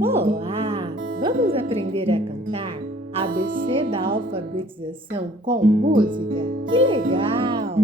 Olá! Vamos aprender a cantar ABC da alfabetização com música? Que legal!